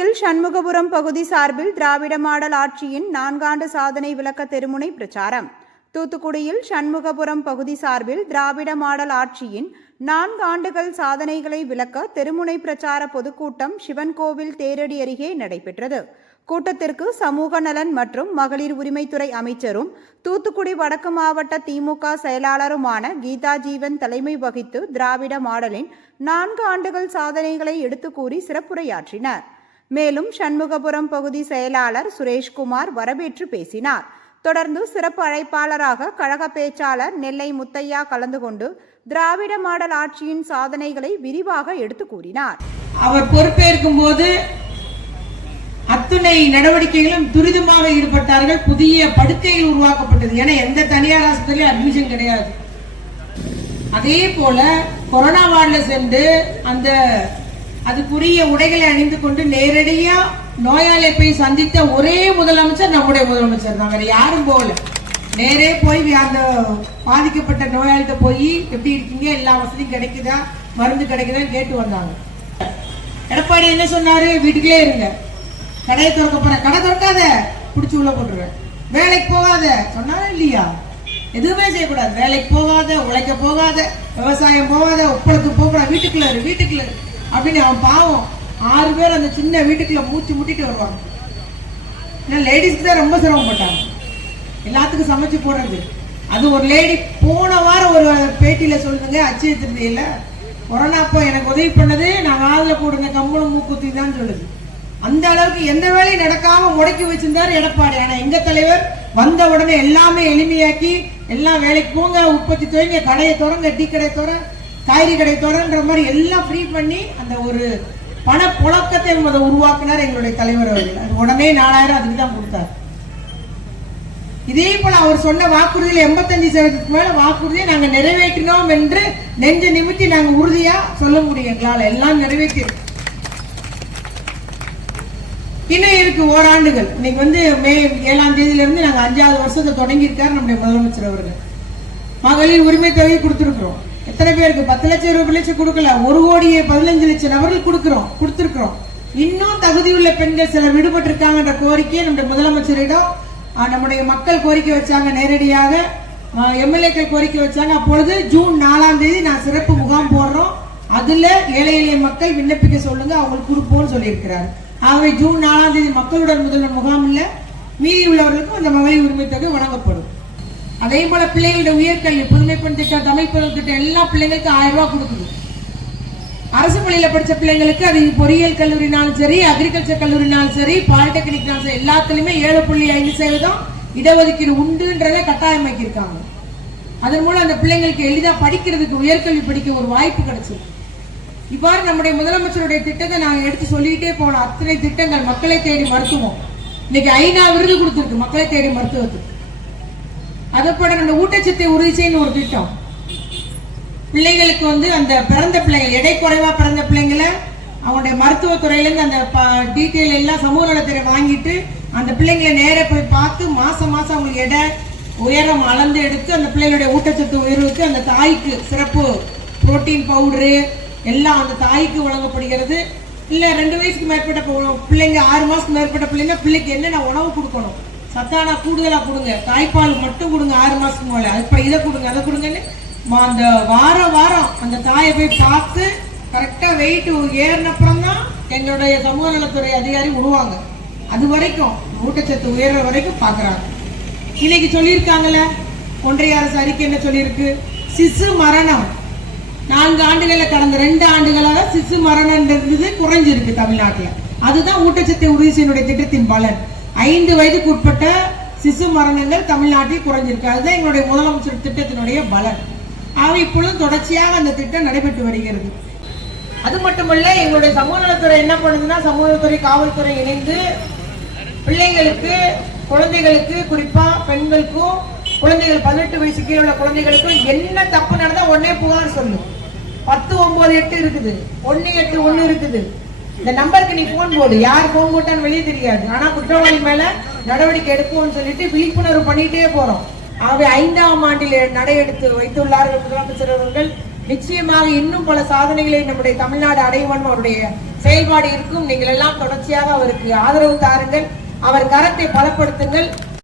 சண்முகபுரம் பகுதி சார்பில் திராவிட மாடல் ஆட்சியின் நான்காண்டு சாதனை விளக்க தெருமுனை பிரச்சாரம். தூத்துக்குடியில் சண்முகபுரம் பகுதி சார்பில் திராவிட மாடல் ஆட்சியின் நான்காண்டுகள் சாதனைகளை விளக்க தெருமுனை பிரச்சார பொதுக்கூட்டம் சிவன்கோவில் தேரடி அருகே நடைபெற்றது. கூட்டத்திற்கு சமூக நலன் மற்றும் மகளிர் உரிமைத்துறை அமைச்சரும் தூத்துக்குடி வடக்கு மாவட்ட திமுக செயலாளருமான கீதா ஜீவன் தலைமை வகித்து திராவிட மாடலின் நான்கு ஆண்டுகள் சாதனைகளை எடுத்து கூறி சிறப்புரையாற்றினார். மேலும் சண்முகபுரம் பகுதி செயலாளர் சுரேஷ்குமார் வரவேற்று பேசினார். தொடர்ந்து சிறப்பு அழைப்பாளராக கழக பேச்சாளர் நெல்லை முத்தையா கலந்து கொண்டு திராவிட மாடல் ஆட்சியின் சாதனைகளை விரிவாக எடுத்து கூறினார். அவர் பொறுப்பேற்கும் போது அத்துணை நடவடிக்கைகளும் துரிதமாக ஈடுபட்டார்கள். புதிய படுக்கைகள் உருவாக்கப்பட்டது. என எந்த தனியார் ஆஸ்பத்திரியும் அட்மிஷன் கிடையாது. அதே போல கொரோனா வார்டில் சென்று அந்த அதுக்குரிய உடைகளை அணிந்து கொண்டு நேரடியா நோயாளியை போய் சந்தித்த ஒரே முதலமைச்சர் நம்முடைய முதலமைச்சர் தான். வேற யாரும் போகல. நேரே போய் அந்த பாதிக்கப்பட்ட நோயாளிகிட்ட போய் எப்படி இருக்கீங்க? எல்லா வசதியும் கிடைக்குதா? மருந்து கிடைக்குதான்னு கேட்டு வந்தாங்க. எடப்பாடி என்ன சொன்னாரு? வீட்டுக்குள்ளே இருங்க. கடையை திறக்க போறேன். கடை திறக்காத. பிடிச்சி உள்ள போட்டுருவேன் வேலைக்கு போகாத. சொன்னாரா இல்லையா? எதுவுமே செய்யக்கூடாது. வேலைக்கு போகாத உழைக்க போகாத விவசாயம் போகாத உப்பளத்துக்கு போகக்கூடாது. வீட்டுக்குள்ள இரு வீட்டுக்குள்ள இரு. அப்படின்னு அவன் பாவம். ஆறு பேர் அந்த சின்ன வீட்டுக்குள்ள மூச்சு முட்டிட்டு வருவாங்க. ஏன்னா லேடிஸ்க்கு தான் ரொம்ப சிரமப்பட்டாங்க. எல்லாத்துக்கும் சமைச்சு போடுறது. அது ஒரு லேடி போன வாரம் ஒரு பேட்டியில் சொல்லுங்க அச்சய திருந்தியில கொரோனா அப்போ எனக்கு உதவி பண்ணது நான் காதில் போடுங்க கம்பளம் மூக்குத்தி தான் சொல்லுது. அந்த அளவுக்கு எந்த வேலையும் நடக்காம முடக்கி வச்சிருந்தாரு எடப்பாடி. ஆனா எங்க தலைவர் வந்த உடனே எல்லாமே எளிமையாக்கி எல்லாம் வேலைக்கு போங்க உற்பத்தி துவங்க கடையை திறங்க டீ கடையை திற காய்கறி கடை திறன்ற மாதிரி எல்லாம் ஃப்ரீ பண்ணி அந்த ஒரு பண புழக்கத்தை அதை உருவாக்குனார் எங்களுடைய தலைவர் அவர்கள். அது உடனே நாலாயிரம் அதுக்கு தான் கொடுத்தார். இதே போல அவர் சொன்ன வாக்குறுதியில் எண்பத்தஞ்சு சதவீதத்துக்கு மேல வாக்குறுதியை நாங்க நிறைவேற்றினோம் என்று நெஞ்ச நிமித்தி நாங்க உறுதியா சொல்ல முடியும். எங்களால் எல்லாம் நிறைவேற்றி இன்னும் இருக்கு ஓராண்டுகள். இன்னைக்கு வந்து மே ஏழாம் தேதியில இருந்து நாங்க அஞ்சாவது வருஷத்தை தொடங்கியிருக்காரு நம்முடைய முதலமைச்சர் அவர்கள். மகளிர் உரிமை தொகை கொடுத்துருக்குறோம். எத்தனை பேருக்கு? பத்து லட்சம் இருபது லட்சம் கொடுக்கல. ஒரு கோடியே பதினஞ்சு லட்சம் நபர்கள் கொடுக்கிறோம் கொடுத்துருக்குறோம். இன்னும் தகுதியுள்ள பெண்கள் சிலர் விடுபட்டு இருக்காங்கன்ற கோரிக்கையை நம்முடைய முதலமைச்சரிடம் நம்முடைய மக்கள் கோரிக்கை வச்சாங்க நேரடியாக. எம்எல்ஏக்கள் கோரிக்கை வச்சாங்க. அப்பொழுது ஜூன் நாலாம் தேதி நான் சிறப்பு முகாம் போடுறோம். அதுல ஏழை எளிய மக்கள் விண்ணப்பிக்க சொல்லுங்க. அவங்களுக்கு கொடுப்போம்னு சொல்லியிருக்கிறார். ஆகவே ஜூன் நாலாம் தேதி மக்களுடன் முதல்வர் முகாம் இல்லை. மீதி உள்ளவர்களுக்கும் அந்த மகளிர் உரிமை தொகை வழங்கப்படும். அதே போல பிள்ளைகளுடைய உயர்கல்வி புதுமைப்பெண் திட்டம் தமிழ் பெண் திட்டம் எல்லா பிள்ளைங்களுக்கும் ஆயிரம் ரூபாய் கொடுக்குது. அரசு பள்ளியில் படித்த பிள்ளைங்களுக்கு அது பொறியியல் கல்லூரினாலும் சரி அக்ரிகல்ச்சர் கல்லூரினாலும் சரி பாலிடெக்னிக்னாலும் சரி எல்லாத்துலேயுமே ஏழு புள்ளி ஐந்து சதவீதம் இடஒதுக்கீடு உண்டுன்றத கட்டாயமாக்கியிருக்காங்க அதன் மூலம் அந்த பிள்ளைங்களுக்கு எளிதாக படிக்கிறதுக்கு உயர்கல்வி படிக்க ஒரு வாய்ப்பு கிடைச்சது இவ்வாறு நம்முடைய முதலமைச்சருடைய திட்டத்தை நாங்கள் எடுத்து சொல்லிக்கிட்டே போகலாம். அத்தனை திட்டங்கள் மக்களை தேடி மருத்துவம். இன்னைக்கு ஐநா விருது கொடுத்துருக்கு மக்களை தேடி மருத்துவத்துக்கு. அதை போல நம்ம ஊட்டச்சத்தை உறுதி செய்யணும் ஒரு திட்டம். பிள்ளைங்களுக்கு வந்து அந்த பிறந்த பிள்ளைங்க எடை குறைவா பிறந்த பிள்ளைங்களை அவங்களுடைய மருத்துவத்துறையிலேருந்து அந்த டீட்டெயில் எல்லாம் சமூக நலத்துறை வாங்கிட்டு அந்த பிள்ளைங்களை நேராக போய் பார்த்து மாதம் மாதம் அவங்களுக்கு எடை உயரம் அளந்து எடுத்து அந்த பிள்ளைகளுடைய ஊட்டச்சத்து உயர்வுக்கு அந்த தாய்க்கு சிறப்பு புரோட்டீன் பவுடரு எல்லாம் அந்த தாய்க்கு வழங்கப்படுகிறது. இல்லை ரெண்டு வயசுக்கு மேற்பட்ட பிள்ளைங்க ஆறு மாதத்துக்கு மேற்பட்ட பிள்ளைங்க பிள்ளைக்கு என்னென்ன உணவு கொடுக்கணும்? சத்தானா கூடுதலா கொடுங்க. தாய்ப்பால் மட்டும் கொடுங்க ஆறு மாதத்துக்கு மேலே. அது இப்போ இதை கொடுங்க அதை கொடுங்கன்னு அந்த வாரம் வாரம் அந்த தாயை போய் பார்த்து கரெக்டா வெயிட் ஏறினப்புறம் தான் எங்களுடைய சமூக நலத்துறை அதிகாரி விடுவாங்க அது வரைக்கும் ஊட்டச்சத்து உயர்ற வரைக்கும் பார்க்குறாங்க. இன்னைக்கு சொல்லியிருக்காங்கல்ல ஒன்றிய அரசு அறிக்கை என்ன சொல்லியிருக்கு? சிசு மரணம். நான்கு ஆண்டுகளில் கடந்த ரெண்டு ஆண்டுகளாக சிசு மரணம்ன்றது குறைஞ்சிருக்கு தமிழ்நாட்டுல. அதுதான் ஊட்டச்சத்து உறுதி செய்யனுடைய திட்டத்தின் பலன். ஐந்து வயதுக்கு உட்பட்ட சிசு மரணங்கள் தமிழ்நாட்டில் குறைஞ்சிருக்கு. அதுதான் எங்களுடைய முதலமைச்சர் திட்டத்தினுடைய பலன். ஆக இப்பொழுது தொடர்ச்சியாக அந்த திட்டம் நடைபெற்று வருகிறது. அது மட்டுமல்ல எங்களுடைய சமூக நலத்துறை என்ன பண்ணுதுன்னா சமூக நலத்துறை காவல்துறை இணைந்து பிள்ளைங்களுக்கு குழந்தைகளுக்கு குறிப்பா பெண்களுக்கும் குழந்தைகள் பதினெட்டு வயசு கீழே உள்ள குழந்தைகளுக்கும் என்ன தப்பு நடந்தா உடனே புகார் சொல்லும் பத்து ஒன்பது எட்டு இருக்குது. ஒன்னு எட்டு ஒன்னு இருக்குது. இந்த நம்பருக்கு நீ போன் போடு. யார் போன் போட்டான்னு வெளியே தெரியாது. ஆனா குற்றவாளி மேல நடவடிக்கை எடுப்போம்னு சொல்லிட்டு விழிப்புணர்வு பண்ணிட்டே போறோம். ஆகவே ஐந்தாம் ஆண்டில் நடையெடுத்து வைத்துள்ளார்கள் முதலமைச்சர் அவர்கள். நிச்சயமாக இன்னும் பல சாதனைகளை நம்முடைய தமிழ்நாடு அடைவன் அவருடைய செயல்பாடு இருக்கும். நீங்கள் எல்லாம் தொடர்ச்சியாக அவருக்கு ஆதரவு தாருங்கள். அவர் கரத்தை பலப்படுத்துங்கள்.